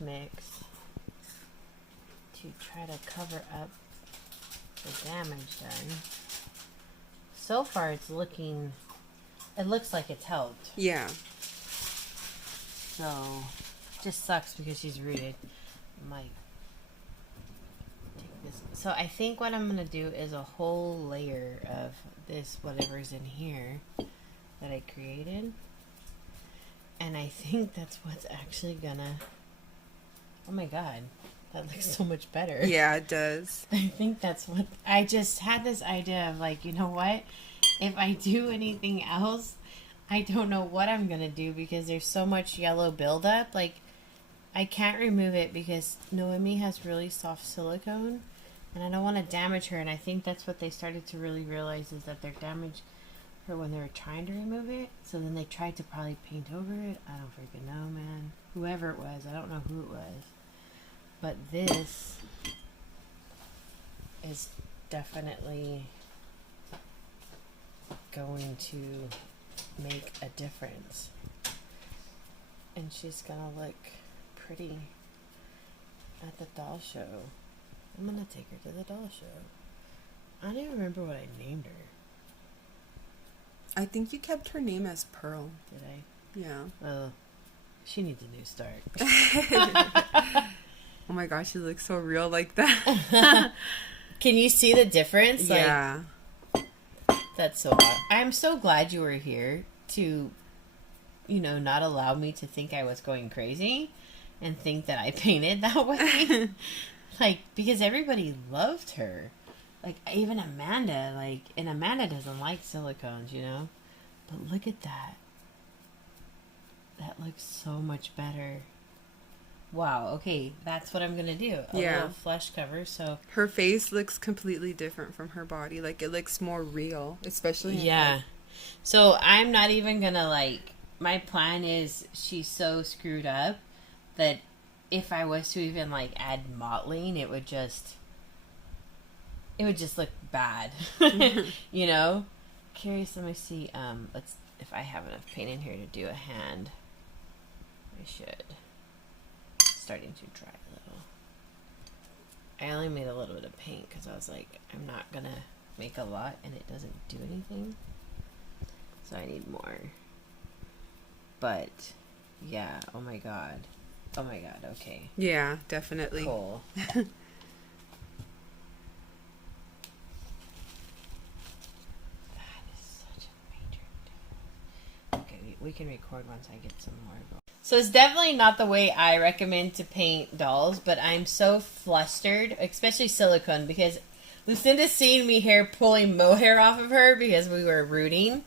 mix to try to cover up the damage done. So far it looks like it's helped. Yeah. So, just sucks because she's rooted. Might take this. So I think what I'm going to do is a whole layer of this, whatever's in here that I created. And I think that's what's actually going to... Oh my god. That looks so much better. Yeah, it does. I think that's what... I just had this idea of like, you know what? If I do anything else, I don't know what I'm going to do because there's so much yellow buildup. Like, I can't remove it because Noemi has really soft silicone. And I don't want to damage her. And I think that's what they started to really realize is that they're damaged her when they were trying to remove it. So then they tried to probably paint over it. I don't freaking know, man. Whoever it was. I don't know who it was. But this is definitely going to make a difference. And she's gonna look pretty at the doll show. I'm gonna take her to the doll show. I don't even remember what I named her. I think you kept her name as Pearl. Did I? Yeah. Oh, she needs a new start. Oh my gosh, she looks so real like that. Can you see the difference? Yeah. Like, that's so odd. I'm so glad you were here to, not allow me to think I was going crazy and think that I painted that way. Because everybody loved her. Like, even Amanda, and Amanda doesn't like silicones, But look at that. That looks so much better. Wow, okay, that's what I'm going to do. A little flesh cover, so... Her face looks completely different from her body. Like, it looks more real, especially... Yeah. So, I'm not even going to, my plan is she's so screwed up that if I was to even, add mottling, it would just look bad. Curious, let me see, if I have enough paint in here to do a hand. I should. Starting to dry a little. I only made a little bit of paint because I was like, I'm not gonna make a lot and it doesn't do anything, so I need more. But yeah, oh my god, okay, yeah, definitely cool. That is such a major deal. Okay, we can record once I get some more. So it's definitely not the way I recommend to paint dolls, but I'm so flustered, especially silicone, because Lucinda's seen me pulling mohair off of her because we were rooting,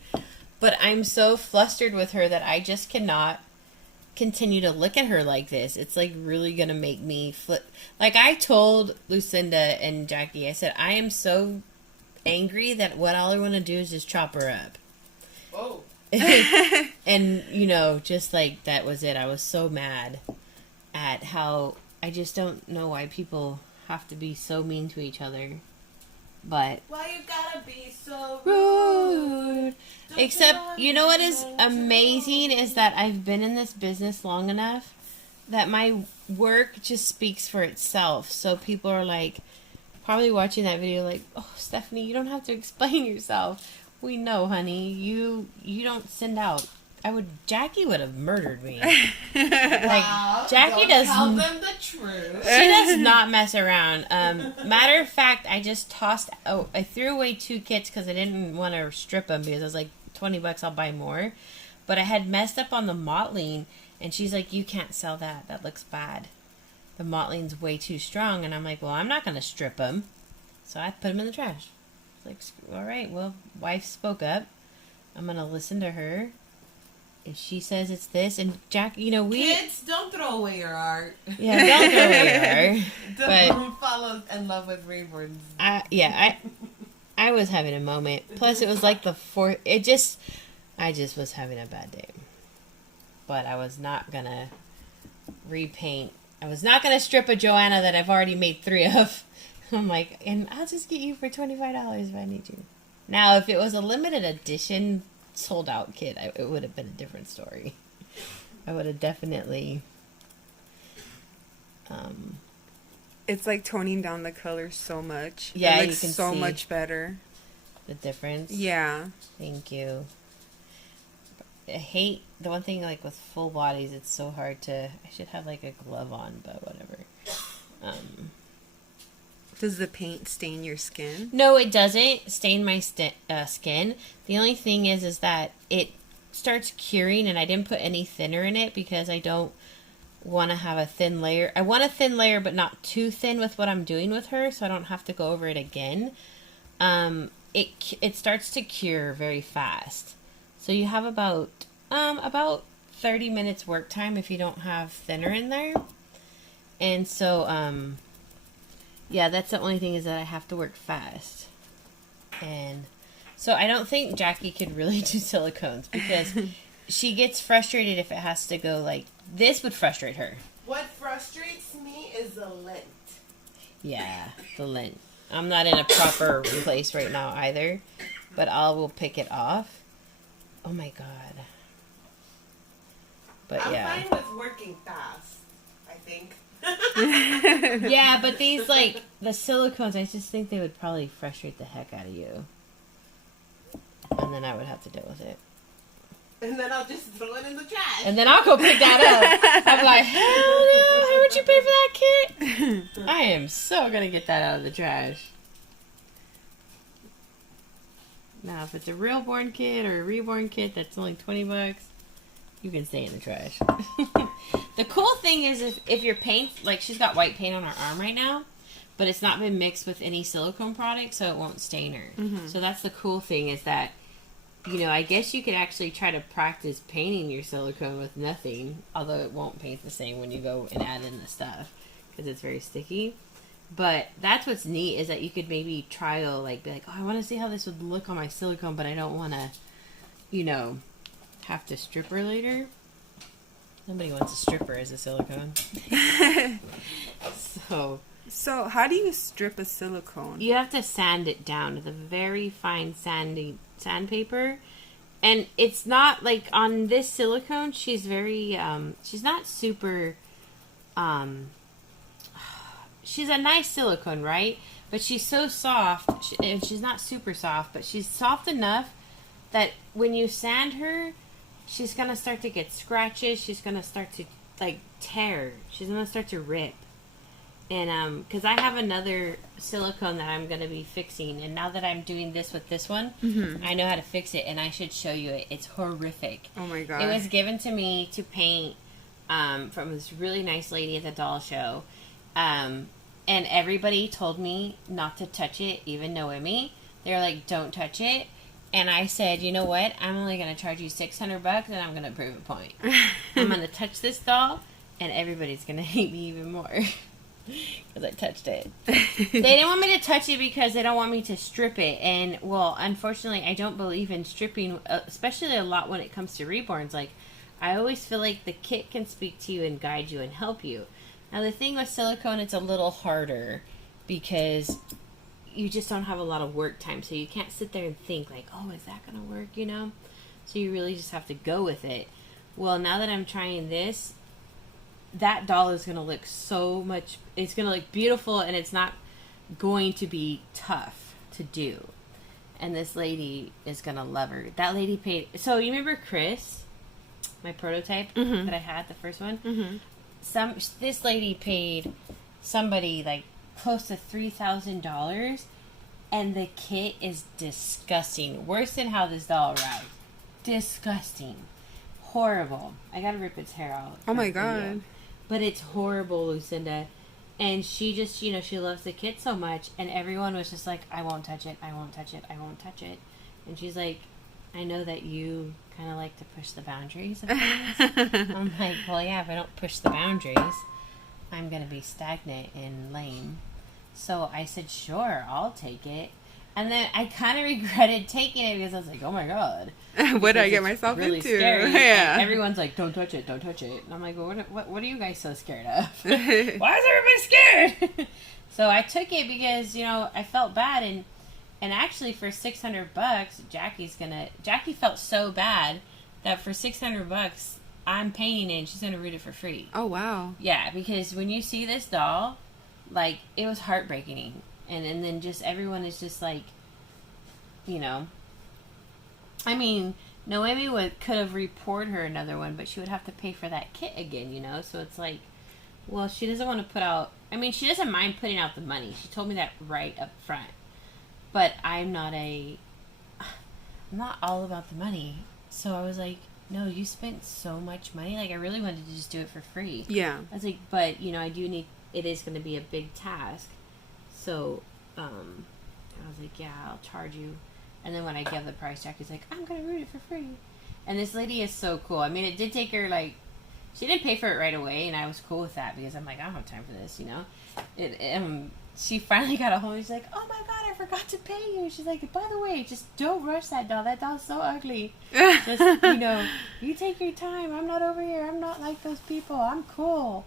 but I'm so flustered with her that I just cannot continue to look at her like this. It's really gonna make me flip. I told Lucinda and Jackie, I said, I am so angry that what all I want to do is just chop her up. Whoa. And, just that was it. I was so mad at how I just don't know why people have to be so mean to each other. But why you gotta be so rude? Except, you know what is amazing is that I've been in this business long enough that my work just speaks for itself. So people are probably watching that video oh, Stephanie, you don't have to explain yourself. We know, honey. You don't send out. Jackie would have murdered me. Wow, Jackie does. Tell them the truth. She does not mess around. Matter of fact, I just tossed. Oh, I threw away 2 kits because I didn't want to strip them because I was like, $20, I'll buy more. But I had messed up on the mottling, and she's like, you can't sell that. That looks bad. The mottling's way too strong, and I'm like, well, I'm not gonna strip them, so I put them in the trash. All right, well, wife spoke up. I'm gonna listen to her. If she says it's this, and Jack, Kids, don't throw away your art. Yeah, don't throw away your art. But follow In Love with Reborns. I was having a moment. Plus, it was the 4th. I just was having a bad day. But I was not gonna repaint. I was not gonna strip a Joanna that I've already made 3 of. I'm like, and I'll just get you for $25 if I need you. Now, if it was a limited edition sold out kit, it would have been a different story. I would have definitely It's like toning down the color so much. Yeah, it you looks can so see much better. the difference. Yeah. Thank you. I hate the one thing, like with full bodies, it's so hard to. I should have like a glove on, but whatever. Does the paint stain your skin? No, it doesn't stain my skin. The only thing is that it starts curing, and I didn't put any thinner in it because I don't want to have a thin layer. I want a thin layer, but not too thin with what I'm doing with her, so I don't have to go over it again. It starts to cure very fast. So you have about 30 minutes work time if you don't have thinner in there. And so, yeah, that's the only thing is that I have to work fast. And so I don't think Jackie could really do silicones because she gets frustrated if it has to go like this would frustrate her. What frustrates me is the lint. Yeah, the lint. I'm not in a proper place right now either, but I will pick it off. Oh my god. But I'm yeah. fine with working fast, I think. Yeah, but these, like, the silicones, I just think they would probably frustrate the heck out of you. And then I would have to deal with it. And then I'll just throw it in the trash. And then I'll go pick that up. I'm like, hell no, how much you pay for that kit? I am so gonna get that out of the trash. Now, if it's a real born kit or a reborn kit that's only $20, you can stay in the trash. The cool thing is if your paint, like she's got white paint on her arm right now, but it's not been mixed with any silicone product, so it won't stain her. Mm-hmm. So that's the cool thing is that, you know, I guess you could actually try to practice painting your silicone with nothing, although it won't paint the same when you go and add in the stuff because it's very sticky. But that's what's neat is that you could maybe trial, like, be like, oh, I want to see how this would look on my silicone, but I don't want to, you know, have to strip her later. Nobody wants a stripper as a silicone. So how do you strip a silicone? You have to sand it down with a very fine sandpaper. And it's not like on this silicone, she's very, she's not super, she's a nice silicone, right? But she's so soft, and she's not super soft, but she's soft enough that when you sand her, she's going to start to get scratches. She's going to start to, like, tear. She's going to start to rip. And, because I have another silicone that I'm going to be fixing. And now that I'm doing this with this one, I know how to fix it. And I should show you it. It's horrific. Oh, my God. It was given to me to paint from this really nice lady at the doll show. And everybody told me not to touch it, even Noemi. They're like, don't touch it. And I said, you know what? I'm only going to charge you $600 and I'm going to prove a point. I'm going to touch this doll and everybody's going to hate me even more. Because I touched it. They didn't want me to touch it because they don't want me to strip it. And, well, unfortunately, I don't believe in stripping, especially a lot when it comes to reborns. Like, I always feel like the kit can speak to you and guide you and help you. Now, the thing with silicone, it's a little harder because you just don't have a lot of work time. So you can't sit there and think like, oh, is that going to work, you know? So you really just have to go with it. Well, now that I'm trying this, that doll is going to look so much, it's going to look beautiful and it's not going to be tough to do. And this lady is going to love her. That lady paid, so you remember Chris, my prototype that I had, the first one? This lady paid somebody like close to $3,000 and the kit is disgusting. Worse than how this doll arrived. Disgusting. Horrible. I gotta rip its hair out. Oh my God. But it's horrible, Lucinda. And she just, you know, she loves the kit so much. And everyone was just like, I won't touch it. I won't touch it. I won't touch it. And she's like, I know that you kind of like to push the boundaries of things. I'm like, well, yeah, if I don't push the boundaries, I'm going to be stagnant and lame. So I said, sure, I'll take it. And then I kind of regretted taking it because I was like, oh my God. What did I get myself really into? Scary. Yeah. And everyone's like, don't touch it, don't touch it. And I'm like, well, what are you guys so scared of? Why is everybody scared? So I took it because, you know, I felt bad. And actually for $600, Jackie felt so bad that for $600, I'm painting it and she's going to root it for free. Oh, wow. Yeah, because when you see this doll, like, it was heartbreaking. And then just everyone is just like, you know. I mean, Noemi could have reported her another one, but she would have to pay for that kit again, you know? So it's like, well, she doesn't want to put out... I mean, she doesn't mind putting out the money. She told me that right up front. But I'm not all about the money. So I was like, no, you spent so much money. Like, I really wanted to just do it for free. Yeah. I was like, but, you know, I do need... It is going to be a big task. So, I was like, yeah, I'll charge you. And then when I gave the price tag, he's like, I'm going to root it for free. And this lady is so cool. I mean, it did take her, like... She didn't pay for it right away, and I was cool with that because I'm like, I don't have time for this, you know? She finally got a hold. She's like, oh my God, I forgot to pay you. She's like, by the way, just don't rush that doll. That doll's so ugly. Just, you know, you take your time. I'm not over here. I'm not like those people. I'm cool.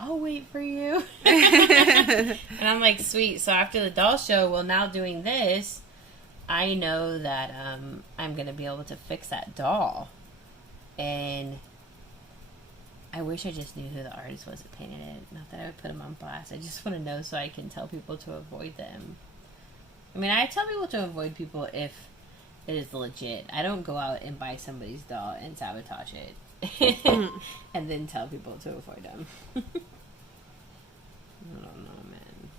I'll wait for you. And I'm like, sweet. So after the doll show, well, now doing this, I know that I'm going to be able to fix that doll. And I wish I just knew who the artist was that painted it. Not that I would put them on blast. I just want to know so I can tell people to avoid them. I mean, I tell people to avoid people if it is legit. I don't go out and buy somebody's doll and sabotage it. And then tell people to avoid them. I don't know, man.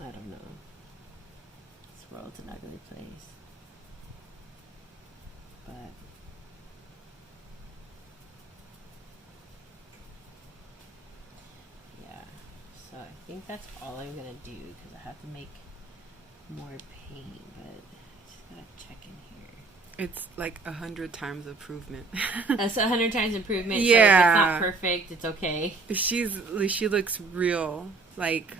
I don't know. This world's an ugly place. But... So I think that's all I'm going to do because I have to make more paint, but I just got to check in here. It's like 100 times improvement. That's 100 times improvement. Yeah. So if it's not perfect, it's okay. She looks real. Like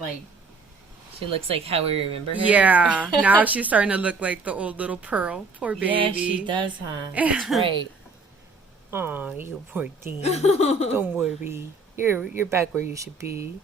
she looks like how we remember her. Yeah. Now she's starting to look like the old little Pearl. Poor baby. Yeah, she does, huh? That's right. Aw, you poor thing. Don't worry. You're back where you should be.